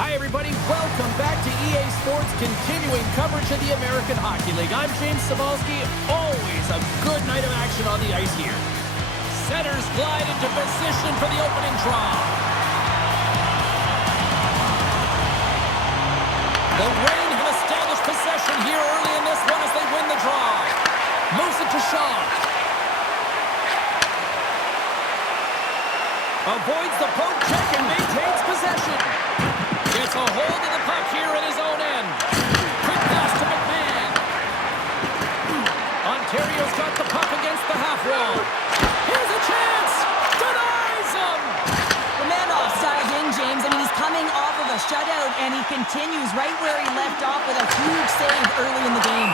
Hi, everybody. Welcome back to EA Sports, continuing coverage of the American Hockey League. I'm James Cybulski. Always a good night of action on the ice here. Centers glide into position for the opening draw. The Reign have established possession here early in this one as they win the draw. Moves it to Shaw. Avoids the poke check and maintains possession. Gets a hold of the puck here at his own end. Quick pass to McMahon. Ontario's got the puck against the half wall. Here's a chance. Denies him. The man offside in, James. I mean, he's coming off of a shutout, and he continues right where he left off with a huge save early in the game.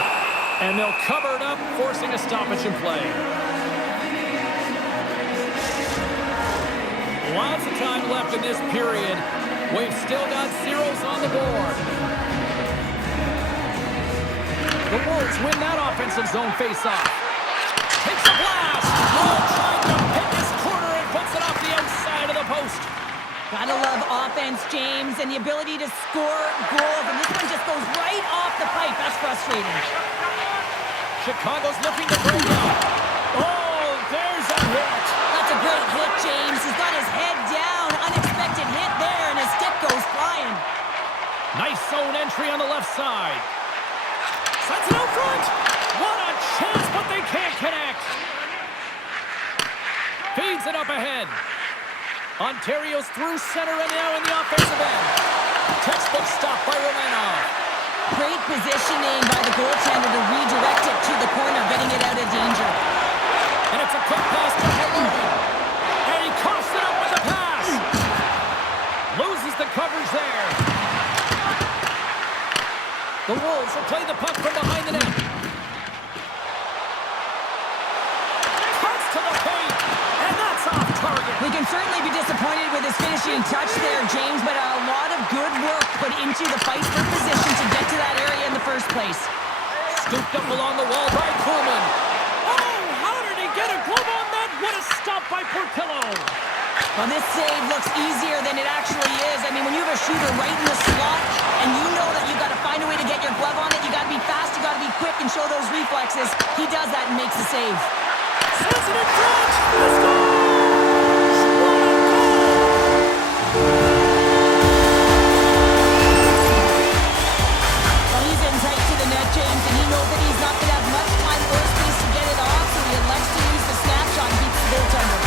And they'll cover it up, forcing a stoppage in play. Lots of time left in this period. We've still got zeros on the board. The Wolves win that offensive zone faceoff. Takes a blast. Oh, trying to pick his corner and puts it off the outside of the post. Gotta love offense, James, and the ability to score goals. And this one just goes right off the pipe. That's frustrating. Chicago's looking to break out. Oh, there's a hit. That's a great hit, James. He's got his head down. Unexpected hit there, and his stick goes flying. Nice zone entry on the left side. Sends it out front. What a chance, but they can't connect. Feeds it up ahead. Ontario's through center and now in the offensive end. Textbook stop by Romanov. Great positioning by the goaltender to redirect it to the corner, getting it out of danger. And it's a quick pass to Malone. And he coughs it up with the pass. Loses the coverage there. The Wolves will play the puck from behind the net. Cuts to the paint. And that's off target. We can certainly be disappointed with his finishing touch there, James, but a lot of good work put into the fight for position to get to that area in the first place. Scooped up along the wall by Coleman. Oh, how did he get a glove on that? What a stop by Portillo. Well, this save looks easier than it actually is. I mean, when you have a shooter right in the slot and you know that you've got to find a way to get your glove on it, you got to be fast, you got to be quick and show those reflexes. He does that and makes the save. Sends it in front. Let's go. Well, he's in tight to the net, James, and he knows that he's not going to have much time or space to get it off, so he elects to use the snapshot and beats the goaltender.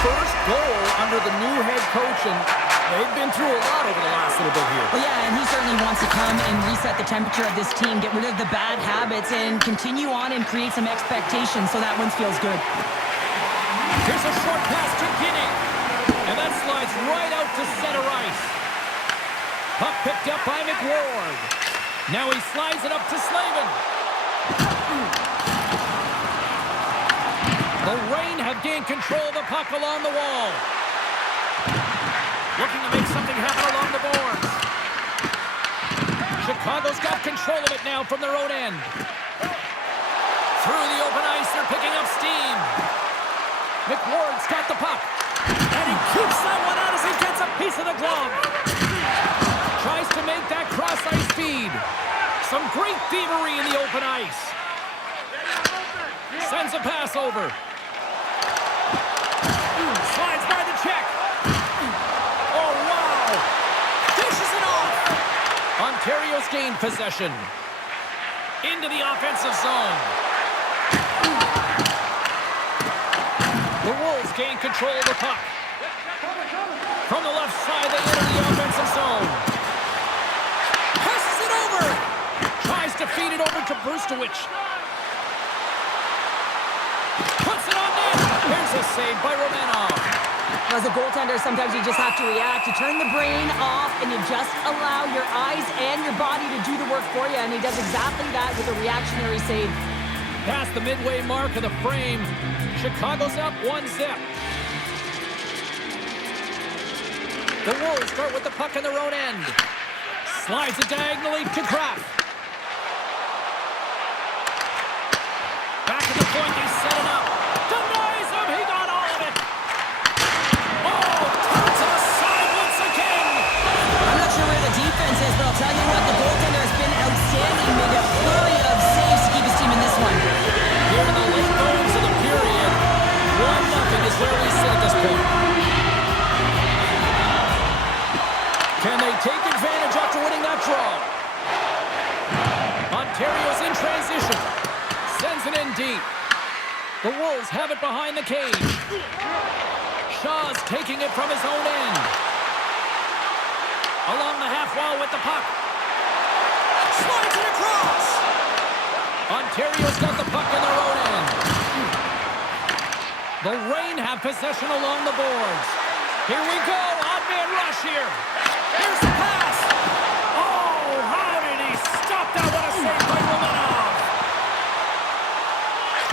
First goal under the new head coach, and they've been through a lot over the last little bit here. Well, yeah, and he certainly wants to come and reset the temperature of this team, get rid of the bad habits, and continue on and create some expectations, so that one feels good. Here's a short pass to Guinea, and that slides right out to center ice. Puck picked up by McWard. Now he slides it up to Slavin. The Reign have gained control of the puck along the wall. Looking to make something happen along the boards. Chicago's got control of it now from their own end. Through the open ice, they're picking up steam. McWard's got the puck. And he keeps that one out as he gets a piece of the glove. Tries to make that cross-ice feed. Some great thievery in the open ice. Sends a pass over. Slides by the check. Oh, wow. Dishes it off. Ontario's gained possession. Into the offensive zone. The Wolves gain control of the puck. From the left side, they enter the offensive zone. Passes it over. Tries to feed it over to Brustowicz. Puts it on net. Here's a save by Romanov. As a goaltender, sometimes you just have to react. You turn the brain off, and you just allow your eyes and your body to do the work for you, and he does exactly that with a reactionary save. Past the midway mark of the frame, Chicago's up 1-0. The Wolves start with the puck in their own end. Slides it diagonally to Kraft. Back at the point, they set it up. Denies him, he got all of it. Oh, turns it aside once again. I'm not sure where the defense is, but I'll tell you what, the goaltender has been outstanding. Made a flurry of saves to keep his team in this one. Here in the late goings of the period, 1-0 is where we sit at this point. Can they take advantage after winning that draw? Ontario's in transition. Sends it in deep. The Wolves have it behind the cage. Shaw's taking it from his own end. Along the half wall with the puck. Slides it across. Ontario's got the puck in their own end. The Reign have possession along the boards. Here we go. Odd man rush here. Here's the pass. Oh, how did he stop that? What a save by Romanov.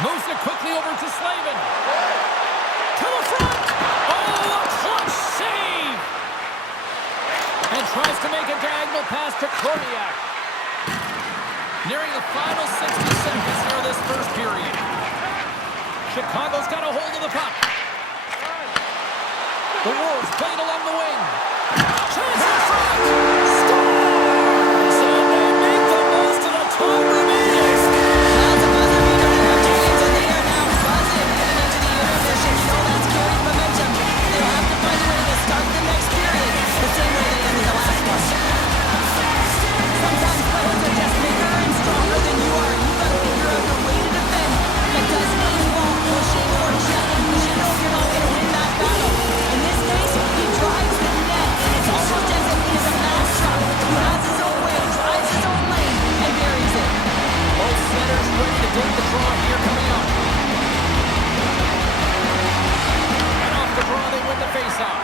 Moves it quickly over to Slavin. To the front. Oh, a clutch save. And tries to make a diagonal pass to Korniak. Nearing the final 60 seconds here of this first period. Chicago's got a hold of the puck. The Wolves played along the wing. Chance in front. Scores! And they make the most of the time remaining. That's a buzzer beater there, James, and they are now buzzing heading into the intermission. You know that's carrying momentum. They'll have to find a way to start the next period the same way they ended the last one. Sometimes players are just bigger and stronger than you are. You've got to figure out a way to defend that doesn't involve pushing or checking because you know you're not going to win that battle. In this case, he drives the net, and it's almost as if he's a mass truck who has his own way, drives his own lane, and buries it. Both centers ready to take the draw here coming up. And off the draw, they win the faceoff.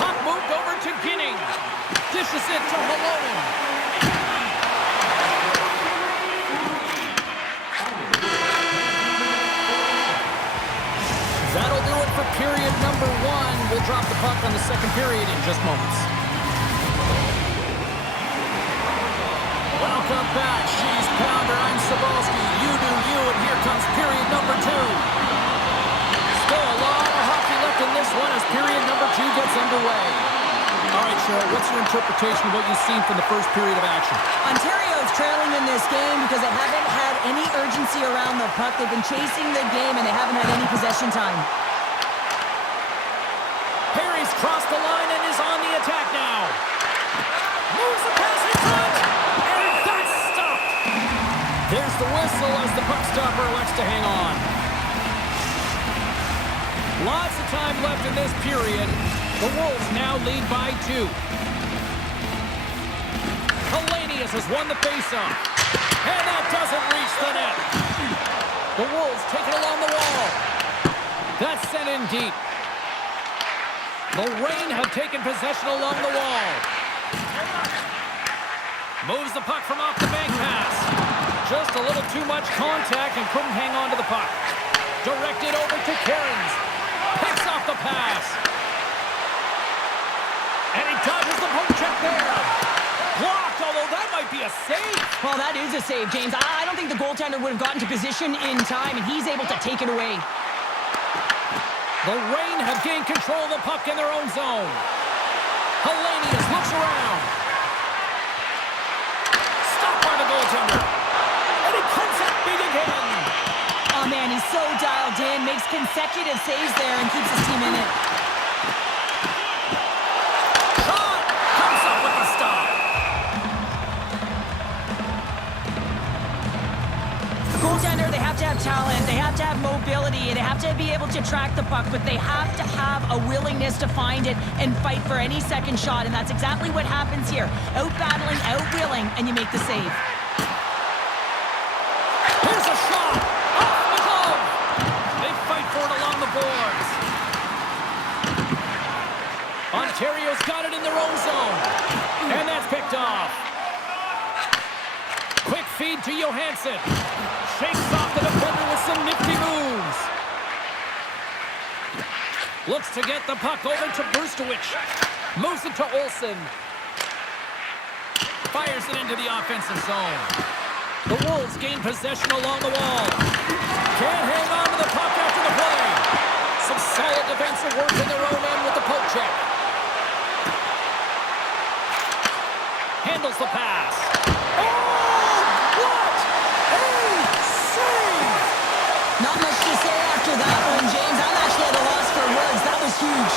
Puck moved over to Ginning. Dishes it to Holonen. That'll do it for period number 1. We'll drop the puck on the second period in just moments. Welcome back, She's Pounder. I'm Sabalski. You do you, and here comes period number 2. Still a lot of hockey left in this one as period number 2 gets underway. All right, Cheryl, what's your interpretation of what you've seen from the first period of action? Ontario's trailing in this game because they haven't had any urgency around the puck. They've been chasing the game, and they haven't had any possession time. Perry's crossed the line and is on the attack now. Moves the pass in front, and that's stopped. There's the whistle as the puck stopper elects to hang on. Lots of time left in this period. The Wolves now lead by 2. Hellenius has won the faceoff. And that doesn't reach the net. The Wolves take it along the wall. That's sent in deep. The Reign have taken possession along the wall. Moves the puck from off the bank pass. Just a little too much contact and couldn't hang on to the puck. Directed over to Cairns. Picks off the pass. And he dodges the poke check there. Blocked, although that might be a save. Well, that is a save, James. I don't think the goaltender would have gotten to position in time, and he's able to take it away. The Reign have gained control of the puck in their own zone. Hellenius looks around. Stopped by the goaltender. And he comes up big again. Oh, man, he's so dialed in, makes consecutive saves there, and keeps his team in it. Goaltender, they have to have talent, they have to have mobility, and they have to be able to track the puck, but they have to have a willingness to find it and fight for any second shot, and that's exactly what happens here. Out-battling, out-willing, and you make the save. Here's a shot! Off the glove! They fight for it along the boards. Ontario's got it in their own zone, and that's picked off. Quick feed to Johansson. Shakes off the defender with some nifty moves. Looks to get the puck over to Brustowicz. Moves it to Olsen. Fires it into the offensive zone. The Wolves gain possession along the wall. Can't hang on to the puck after the play. Some solid defensive work in their own end with the poke check. Handles the pass. Oh, what a save! Not much to say after that one, James. I'm actually at a loss for words. That was huge.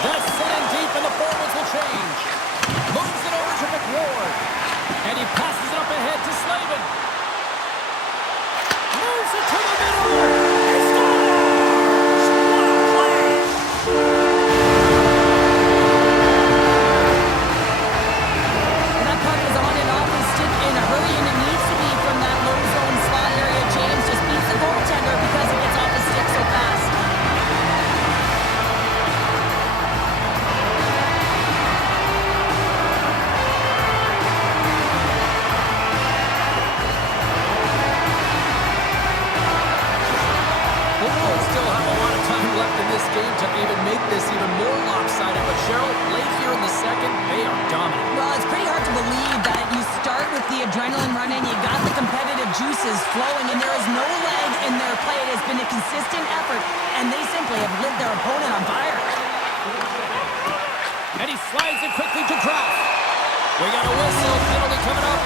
That's sitting deep, and the forwards will change. Moves it over to McWard. And he passes it up ahead to Slavin. Moves it to the middle. He scores! What a play! That puck is on and off his stick in a hurry, and it needs to be from that low zone slot area. James just beats the goaltender because it gets off his stick so fast. The Wolves still have a lot of time left in this game to even make this even more lopsided. But Cheryl, late here in the second, they are dominant. Well, it's pretty hard to believe that you start with the adrenaline running, you got the competitive juices flowing, and there is no lag in their play. It has been a consistent effort, and they simply have lit their opponent on fire. And he slides it quickly to Kraft. We got a whistle. Penalty coming up.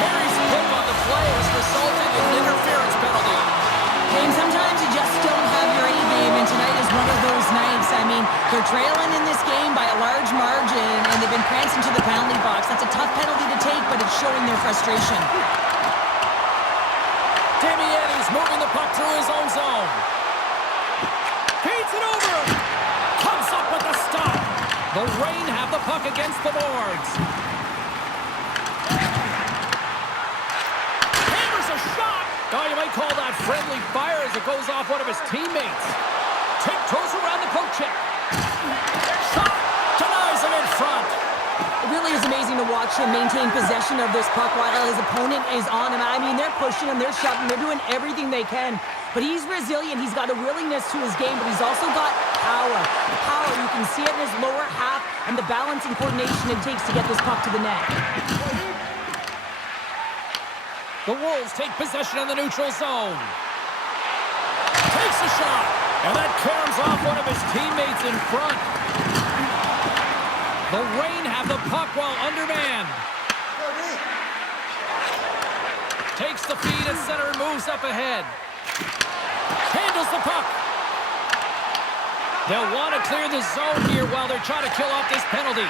Harry's pick on the play has resulted in an interference penalty. James, sometimes you just don't have your A game, and tonight is one of those nights. I mean, they're trailing in this game by a large margin, and they've been prancing to the penalty box. That's a tough penalty to take, but it's showing their frustration. Damiani's moving the puck through his own zone. Feeds it over. Comes up with the stop. The Reign have the puck against the boards. Hammers a shot. Oh, you might call that friendly fire as it goes off one of his teammates. Tiptoes around the poke check. Shot. Denies him in front. It really is amazing to watch him maintain possession of this puck while his opponent is on him. I mean, they're pushing him, they're shoving, they're doing everything they can. But he's resilient, he's got a willingness to his game, but he's also got power. Power, you can see it in his lower half and the balance and coordination it takes to get this puck to the net. The Wolves take possession in the neutral zone. Takes a shot, and that caroms off one of his teammates in front. The Reign have the puck while undermanned. Takes the feed at center and moves up ahead. Handles the puck. They'll want to clear the zone here while they're trying to kill off this penalty.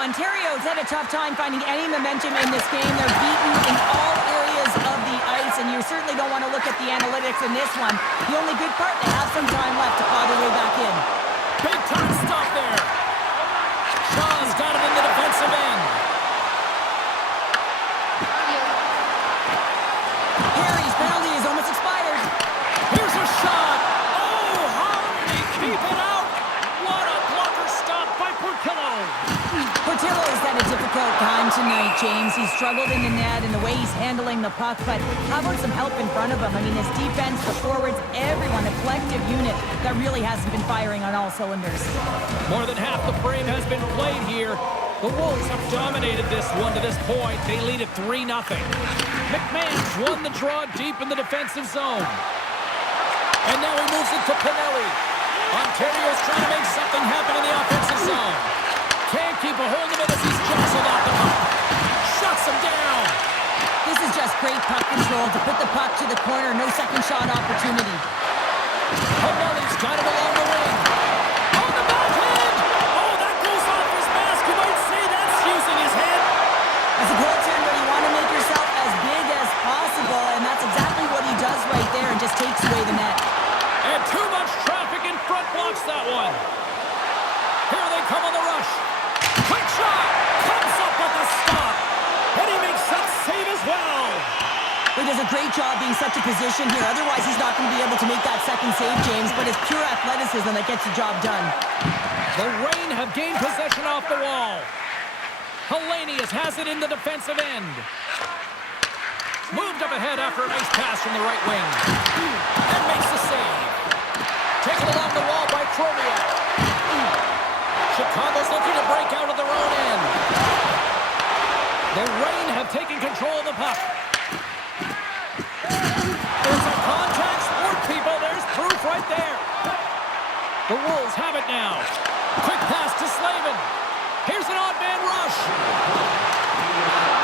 Ontario's had a tough time finding any momentum in this game. They're beaten in all areas of the ice, and you certainly don't want to look at the analytics in this one. The only good part, they have some time left to claw their way back in. Big time stop there. Shaw's got him in the defensive end. Harry's penalty is almost expired. Here's a shot. Oh, how did he keep it out? What a blocker stop by Portillo. Portillo's had a difficult time tonight, James. He struggled in the net and the way he's handling the puck, but how about some help in front of him? I mean, his defense, the forwards, everyone, a collective unit that really hasn't been firing on all cylinders. More than half the frame has been played here. The Wolves have dominated this one to this point. They lead at 3-0. McMahon's won the draw deep in the defensive zone. And now he moves it to Pinelli. Ontario's trying to make something happen in the offensive zone. Can't keep a hold of it as he's jostled off the puck. Shuts him down. This is just great puck control to put the puck to the corner. No second shot opportunity. Pinelli's got it along the wing. On the backhand. Oh, that goes off his mask. You might say that's using his head. As a goaltender, you want to make yourself as big as possible, and that's exactly what he does right there and just takes away the net. And too much traffic in front blocks that one. Here they come on the rush. Quick shot. Comes up with the stop. And he makes that save as well. He does a great job being such a position here. Otherwise, he's not going to be able to make that second save, James, but it's pure athleticism that gets the job done. The Reign have gained possession off the wall. Hellenius has it in the defensive end. Moved up ahead after a nice pass from the right wing. And makes the save. Taken along the wall by Chromia. Chicago's looking to break out of their own end. The Reign have taken control of the puck. There's a contact sport, people. There's proof right there. The Wolves have it now. Quick pass to Slavin. Here's an odd man rush.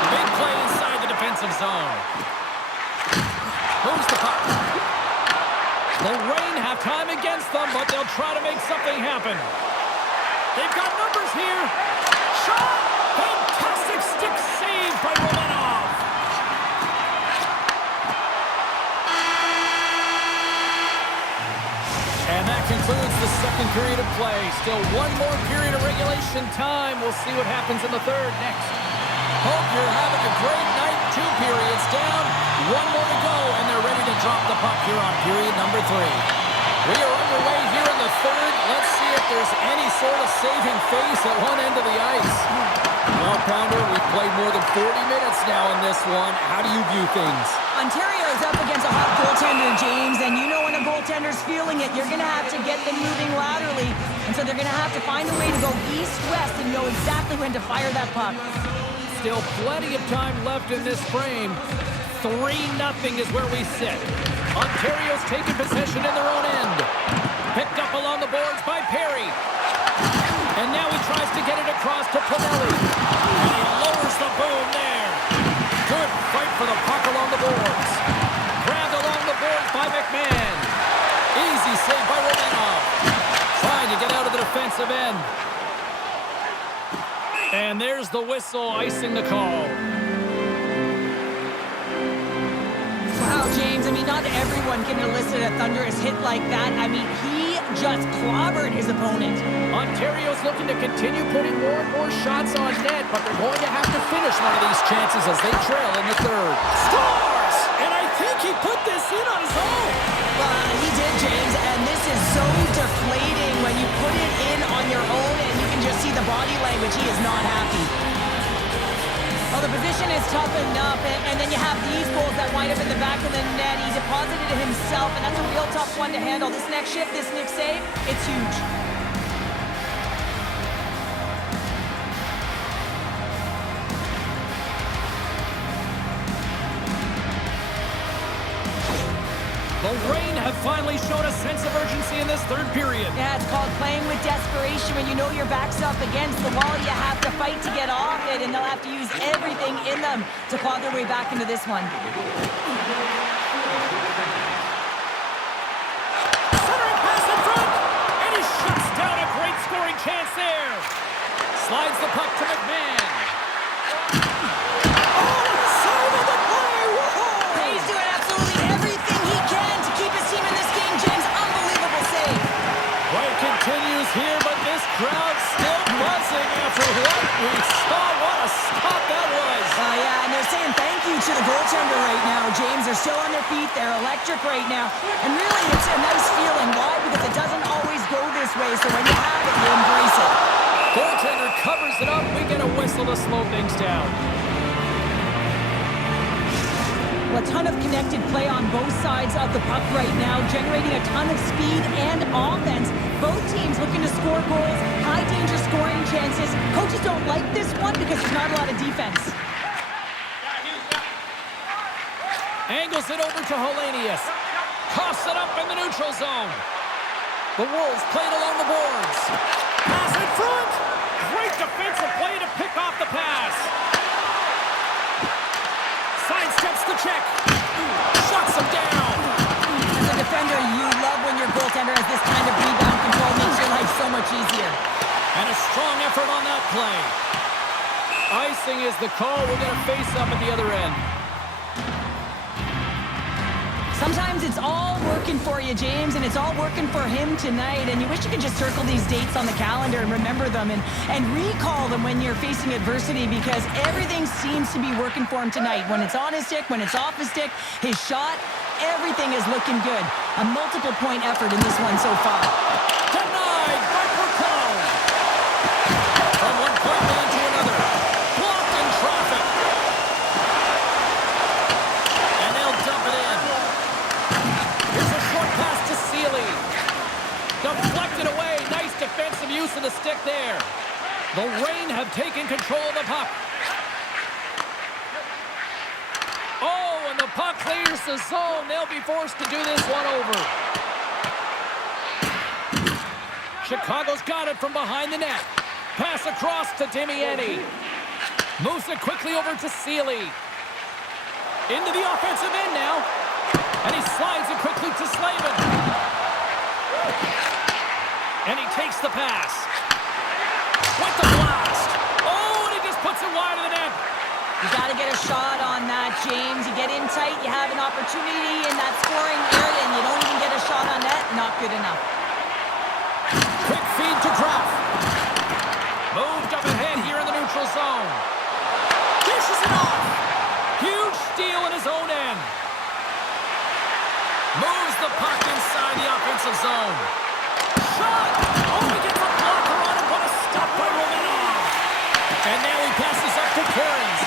Big play inside the defensive zone. Moves the puck. The Reign have time against them, but they'll try to make something happen. They've got numbers here. Shot! Fantastic stick save by Romanov. And that concludes the second period of play. Still one more period of regulation time. We'll see what happens in the third next. Hope you're having a great night. 2 periods down. 1 more to go, and they're ready to drop the puck here on period number 3. We are underway here in the third. Let's see if there's any sort of saving face at one end of the ice. Well, Pounder, we've played more than 40 minutes now in this one. How do you view things? Ontario's up against a hot goaltender, James, and you know when a goaltender's feeling it, you're going to have to get them moving laterally, and so they're going to have to find a way to go east-west and know exactly when to fire that puck. Still plenty of time left in this frame. 3-0 is where we sit. Ontario's taking possession in their own end. Picked up along the boards by Perry. And now he tries to get it across to Pinelli. And he lowers the boom there. Good fight for the puck along the boards. Grabbed along the boards by McMahon. Easy save by Romanov. Trying to get out of the defensive end. And there's the whistle icing the call. Wow, James, I mean, not everyone can elicit a thunderous hit like that. I mean, he just clobbered his opponent. Ontario's looking to continue putting more and more shots on net, but they're going to have to finish one of these chances as they trail in the third. Scores! And I think he put this in on his own. He did, James, and this is so deflating when you put it in on your own and you can just see the body language. He is not happy. Well, the position is tough enough, and then you have these goals that wind up in the back of the net. He deposited it himself, and that's a real tough one to handle. This next shift, this next save, it's huge. The Reign have finally shown a sense of urgency in this third period. Yeah, it's called playing with desperation. When you know your back's up against the wall, you have to fight to get off it, and they'll have to use everything in them to claw their way back into this one. Centering pass in front, and he shuts down a great scoring chance there. Slides the puck to McMahon. Continues here, but this crowd still buzzing after what we saw. What a stop that was. Yeah, and they're saying thank you to the goaltender right now, James. They're still on their feet. They're electric right now. And really, it's a nice feeling. Why? Because it doesn't always go this way, so when you have it, you embrace it. Goaltender covers it up. We get a whistle to slow things down. A ton of connected play on both sides of the puck right now, generating a ton of speed and offense. Both teams looking to score goals, high-danger scoring chances. Coaches don't like this one because there's not a lot of defense. Angles it over to Hellenius. Coughs it up in the neutral zone. The Wolves played along the boards. Pass in front. Great defensive play to pick off the pass. Sidesteps the check. Shuts him down. As a defender, you love when your goaltender has this kind of rebound control. Makes your life so much easier. And a strong effort on that play. Icing is the call. We'll get a face-up at the other end. Sometimes it's all working for you, James, and it's all working for him tonight. And you wish you could just circle these dates on the calendar and remember them and recall them when you're facing adversity, because everything seems to be working for him tonight. When it's on his stick, when it's off his stick, his shot, everything is looking good. A multiple-point effort in this one so far. Denied by Purcell. From one point man to another. Blocked in traffic. taking control of the puck. Oh, and the puck clears the zone. They'll be forced to do this one over. Chicago's got it from behind the net. Pass across to Damiani. Moves it quickly over to Sealy. Into the offensive end now. And he slides it quickly to Slavin. And he takes the pass. With the blast. Oh, and he just puts it wide of the net. You got to get a shot on that, James. You get in tight, you have an opportunity in that scoring area, and you don't even get a shot on net. Not good enough. Quick feed to Kraft. Moved up ahead here in the neutral zone. Dishes it off. Huge steal in his own end. Moves the puck inside the offensive zone. Shot! Oh, he gets a blocker on it. What a stop by Romanov. And now he passes up to Cairns.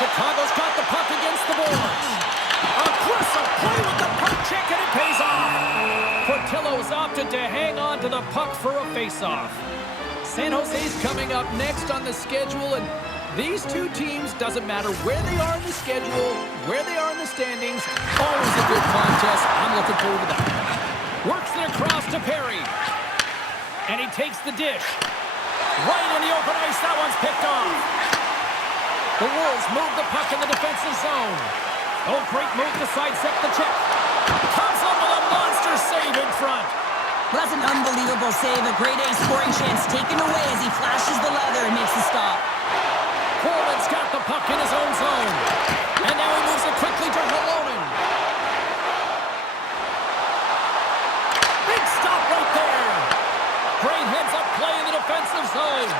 Chicago's got the puck against the boards. Aggressive play with the puck check, and it pays off. Portillo's opted to hang on to the puck for a face-off. San Jose's coming up next on the schedule, and these two teams, doesn't matter where they are in the schedule, where they are in the standings, always a good contest. I'm looking forward to that. Works it across to Perry. And he takes the dish. Right in the open ice, that one's picked off. The Wolves move the puck in the defensive zone. Oh, great move to sidestep the check. Comes up with a monster save in front. Well, that's an unbelievable save. A grade A scoring chance taken away as he flashes the leather and makes the stop. Coleman's got the puck in his own zone. And now he moves it quickly to Halonen. Big stop right there. Great heads-up play in the defensive zone.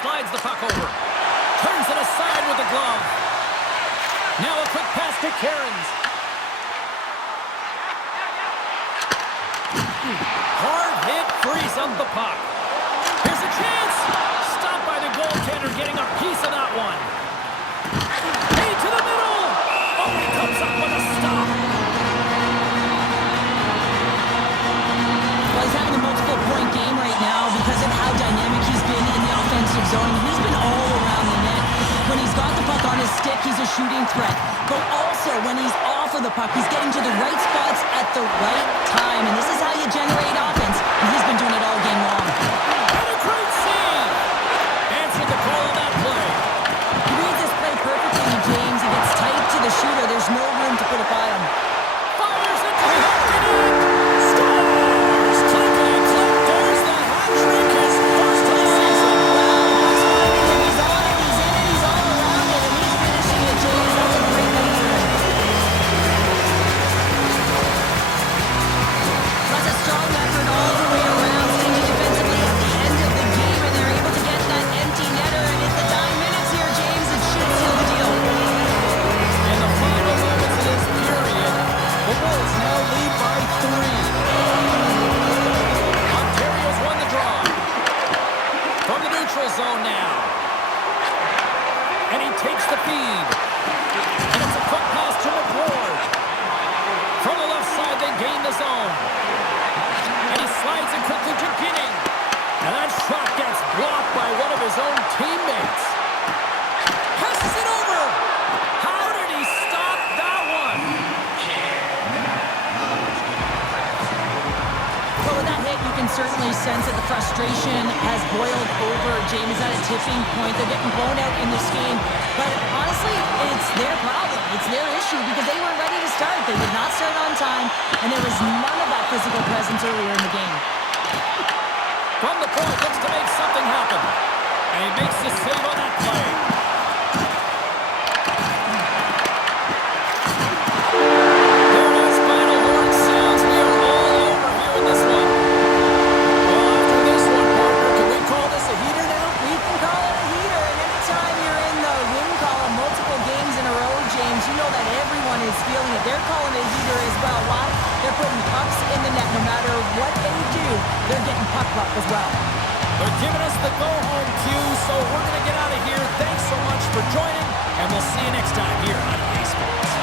Slides the puck over. Turns it aside with the glove. Now a quick pass to Cairns. Hard hit, frees up the puck. Here's a chance. Stopped by the goaltender, getting a piece of that one. Hey, to the middle. Oh, he comes up with a stop. Well, he's having a multiple-point game right now because of how dynamic he's been in the offensive zone. He's been all around the net. When he's got the puck on his stick, he's a shooting threat. But also, when he's off of the puck, he's getting to the right spots at the right time. And this is how you generate offense. And he's been doing it all game long. What a great save! Answered the call of that play. He reads this play perfectly, James. He gets tight to the shooter. There's no room to put it by him. Fires it to the scores! Click-click, there's the hat trick, his first of the season. He's on it, he's in it, he's all around it, and he's finishing it, James. That's a great night for him. That's a strong effort all the way around, stinging defensively at the end of the game, and they're able to get that empty netter, and at the dying minutes here, James, it should seal the deal. In the final moments of this period, the Wolves now lead by 3. Ontario's won the draw. From the neutral zone now. And he takes the feed. And it's a quick pass to McWard. From the left side, they gain the zone. And he slides it quickly to Ginning. And that shot gets blocked by one of his own teammates. Passes it over. How did he stop that one? Well, with that hit, you can certainly sense that the frustration has boiled over. James at a tipping point. They're getting blown out in this game. But honestly, it's their problem. It's their issue because they weren't ready to start. They did not start on time, and there was none of that physical presence earlier in the game. From the point, looks to make something happen. And he makes the save on that play. There it is, final horn sounds. We are all over here in this one. Well, after this one, partner, can we call this a heater now? We can call it a heater, and anytime you're in the win column multiple games in a row, James, you know that everyone is feeling it. They're calling it a heater as well. Why? They're putting pucks in the net. No matter what they do, they're getting puck luck as well. They're giving us the go-home cue, so we're going to get out of here. Thanks so much for joining, and we'll see you next time here on EA Sports.